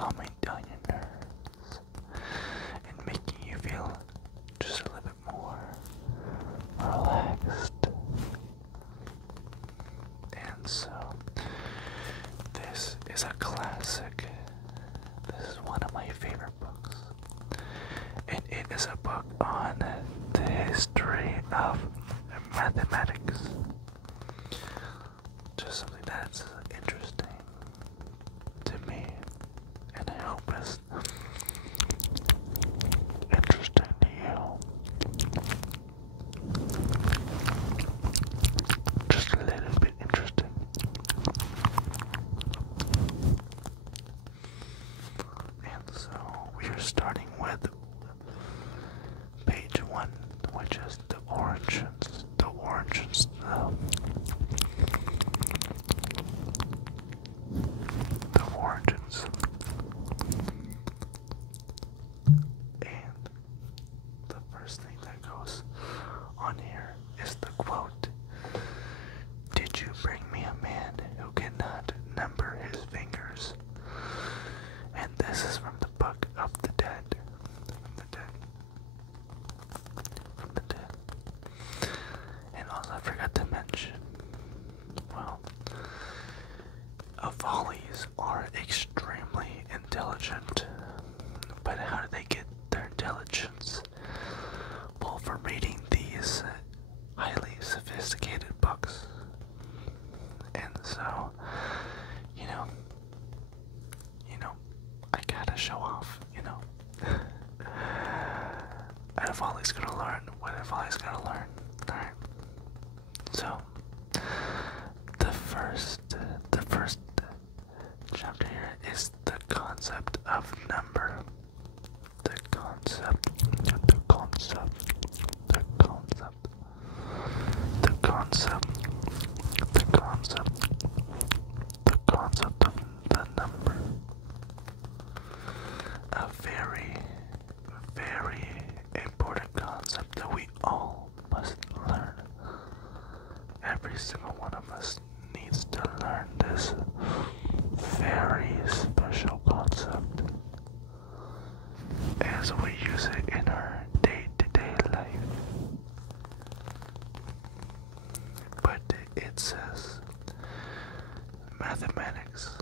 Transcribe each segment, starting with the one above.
calming down your nerves and making you feel just a little bit more relaxed. And so, this is a classic. This is one of my favorite books. And it is a book on the history of mathematics. Just something that's interesting to me, and I hope it's interesting to you. Just a little bit interesting. And so we are starting with page 1, which is the origins. The origins. And the first thing that goes on here is the quote, "Did you bring me a man who cannot number his fingers?" And this is from the Book of the Dead. From the dead. And also I forgot to mention, well, Avalis are extremely intelligent, but how do they get their intelligence? Well, for reading these highly sophisticated books. And so, you know, I gotta show off, And Avali's gonna learn what Avali's gotta learn. Alright. So, the first chapter here is the concept of number. The concept of the number. A very, very important concept that we all must learn. Every single one of us needs to learn this very special concept as we use it in our day-to-day life. But it says, mathematics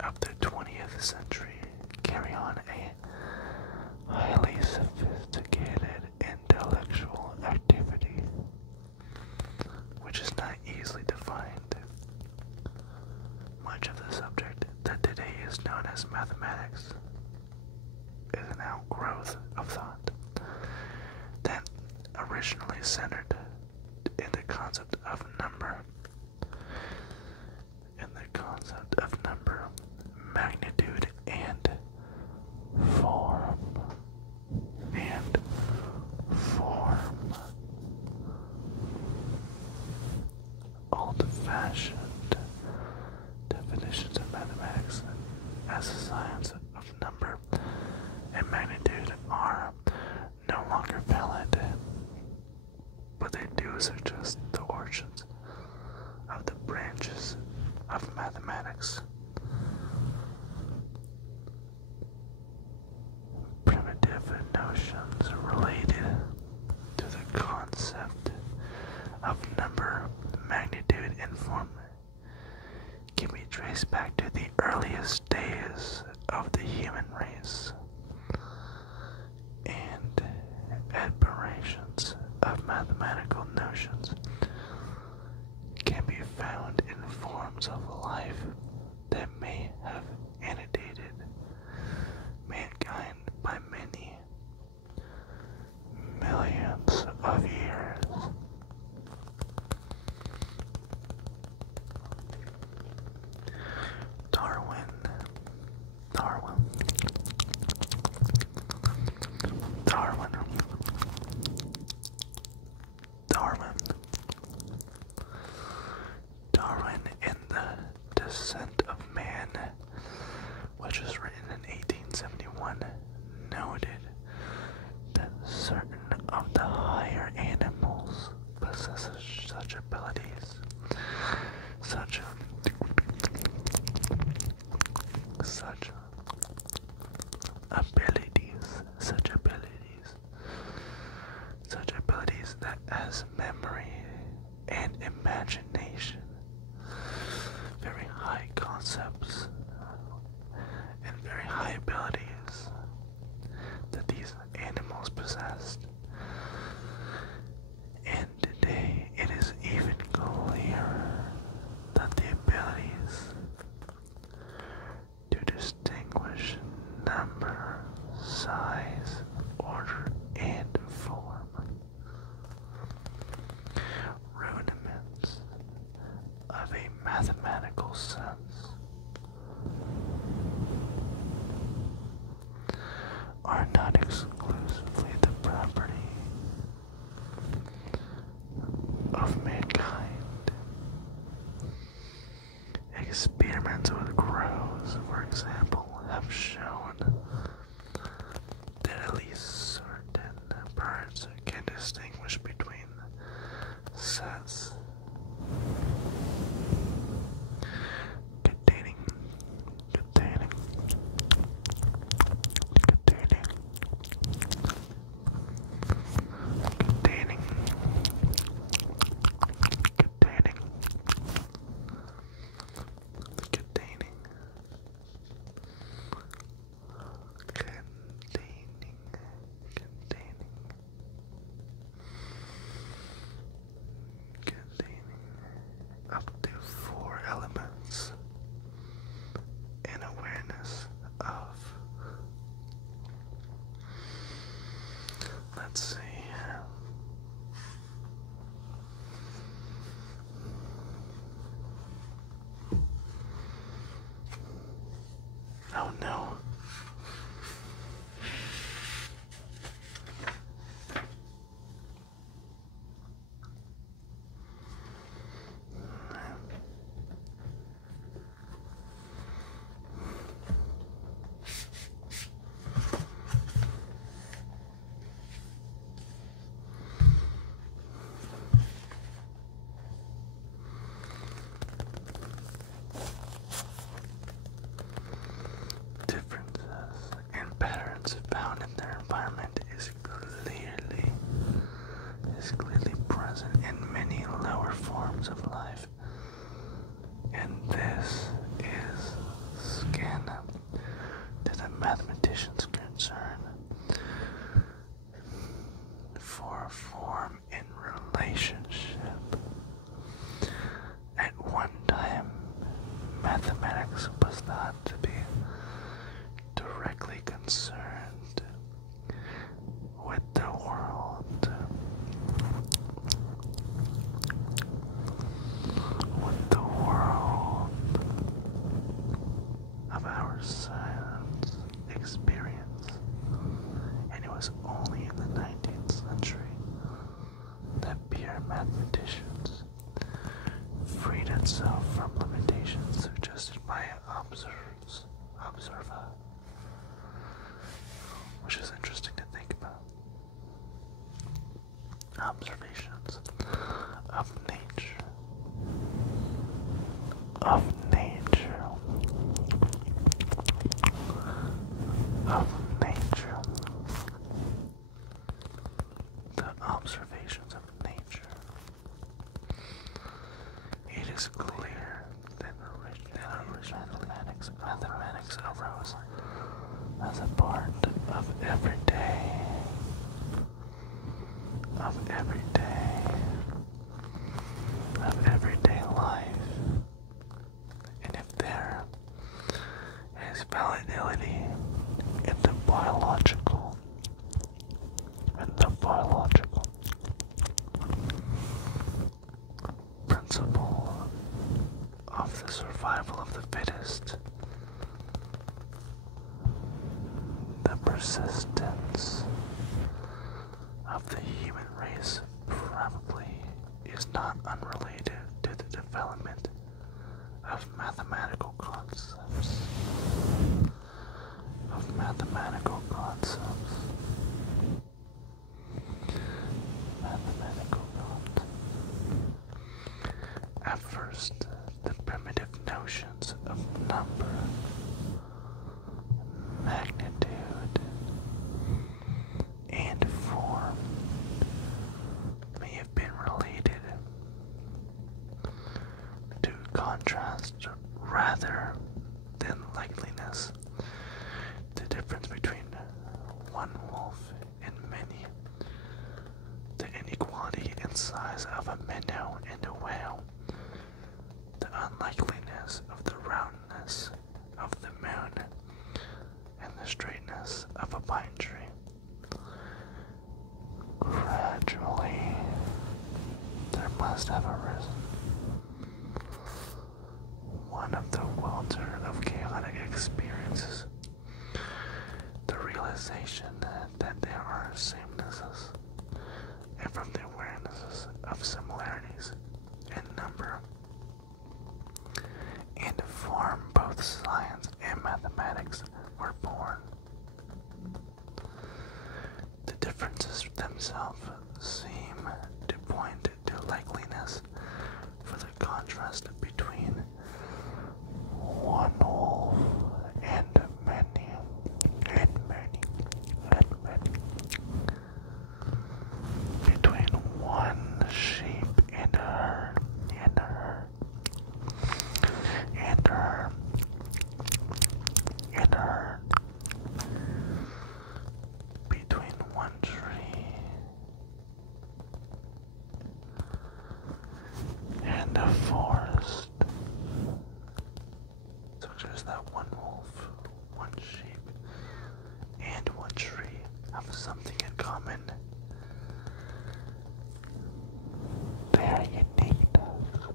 of the 20th century carry on a highly sophisticated intellectual activity which is not easily defined. Much of the subject that today is known as mathematics is an outgrowth of thought that originally centered in the concept of number. Magnitude and form. Old-fashioned definitions of mathematics as a science of number and magnitude are no longer valid, but they do suggest the origins of the branches of mathematics. Primitive notions related to the concept of number, magnitude, and form can be traced back to the earliest days of the human race, and admirations of mathematical notions can be found in forms of life that may have antedated mankind by many millions of years. Darwin in The Descent of Man, which was written in 1871, noted that certain of the higher animals possess such abilities, such are not exclusively the property of mankind. Experiments with crows, for example, have shown that at least certain birds can distinguish between sets containing up to 4 elements and awareness of, let's see, oh no. Differences and patterns found in their environment is clearly present in many lower forms of life, and this is skin to the mathematician's concern for a form in relationship. At one time, mathematics was thought to be directly concerned with the world, of our science experience, and it was only in the 19th century that pure mathematicians freed itself from limitations suggested by observer, which is interesting to think about. Observations of nature, of nature, of nature, the observations of nature. It is clear that original mathematics arose as a part of everyday life. And if there is validity in the biological principle of the survival of the fittest, the persistence of the human race probably is not unrelated to the development of mathematical concepts. At first, the primitive notions of number, magnitude, and form may have been related to contrast rather than likeliness. The difference between one wolf and many, the inequality in size of a minnow and a whale, the unlikeliness of the roundness of the moon and the straightness of a pine tree. Gradually, there must have arisen one of the welter of chaotic experiences, the realization were born. The differences themselves seem to point to likeliness for the contrast between one wolf and many, between one sheep and a herd, between one tree and a forest. So just that one wolf, one sheep, and one tree have something in common. Their uniqueness.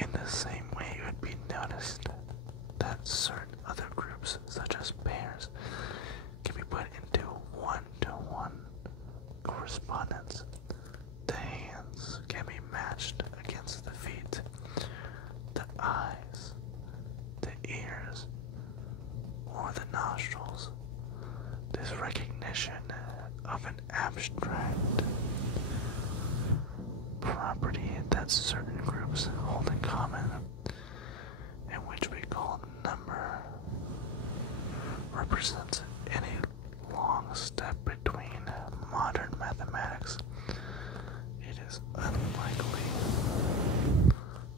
In the same way, it would be noticed that certain other groups, such as bears, can be put into one-to-one correspondence. The hands can be matched against the feet, the eyes, the ears, or the nostrils. This recognition of an abstract property that certain groups hold in common, and which we call number, represents any long step between modern mathematics. It is unlikely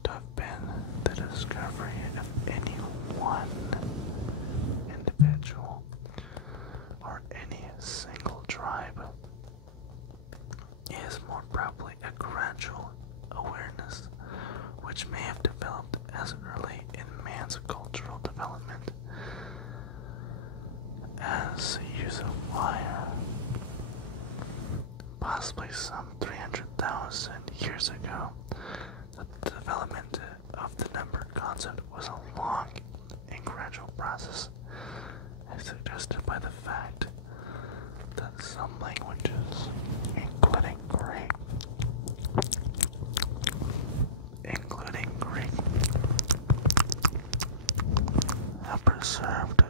to have been the discovery of any one individual or any single tribe. It is more probably a gradual awareness which may have developed as early in man's cultural development as the use of fire, possibly some 300,000 years ago. The development of the number concept was a long and gradual process, as suggested by the fact that some languages, including Greek, have preserved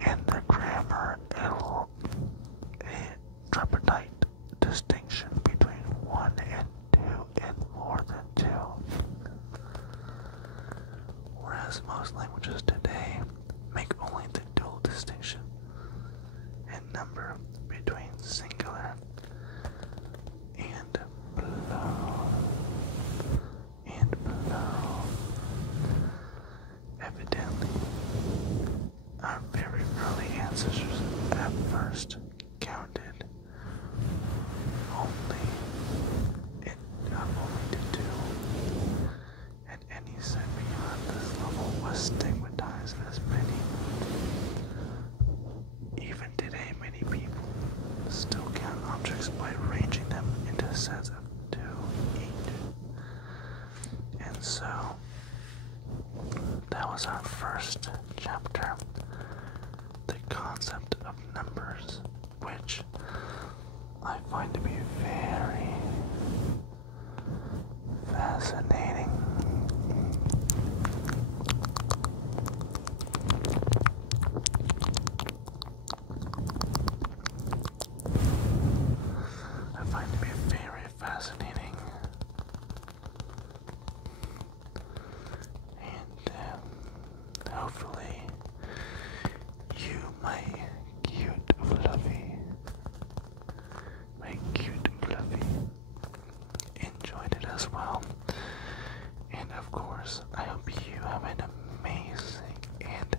in their grammar a tripartite distinction between one and two and more than two, whereas most languages today make only the dual distinction in number between singular and plural. Evidently, our very early ancestors at first counted only to two, and any set beyond this level was stigmatized as many. Even today, many people still count objects by arranging them into sets of two each. And so, that was our first chapter, the concept of numbers, which I find to be very fascinating. I find to be very fascinating. And hopefully you, my cute fluffy, enjoyed it as well. And of course, I hope you have an amazing and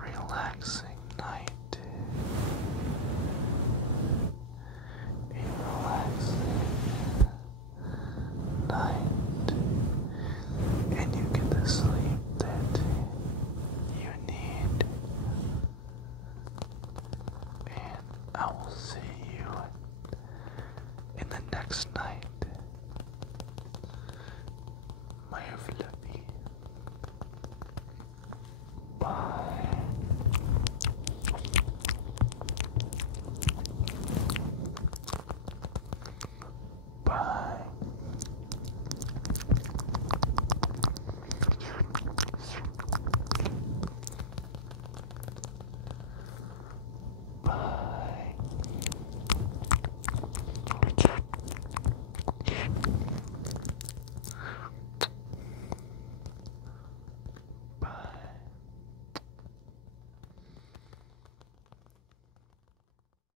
relaxing night. A relaxing night. And you get the sleep that you need. And I will see you in the next night, my fluffy.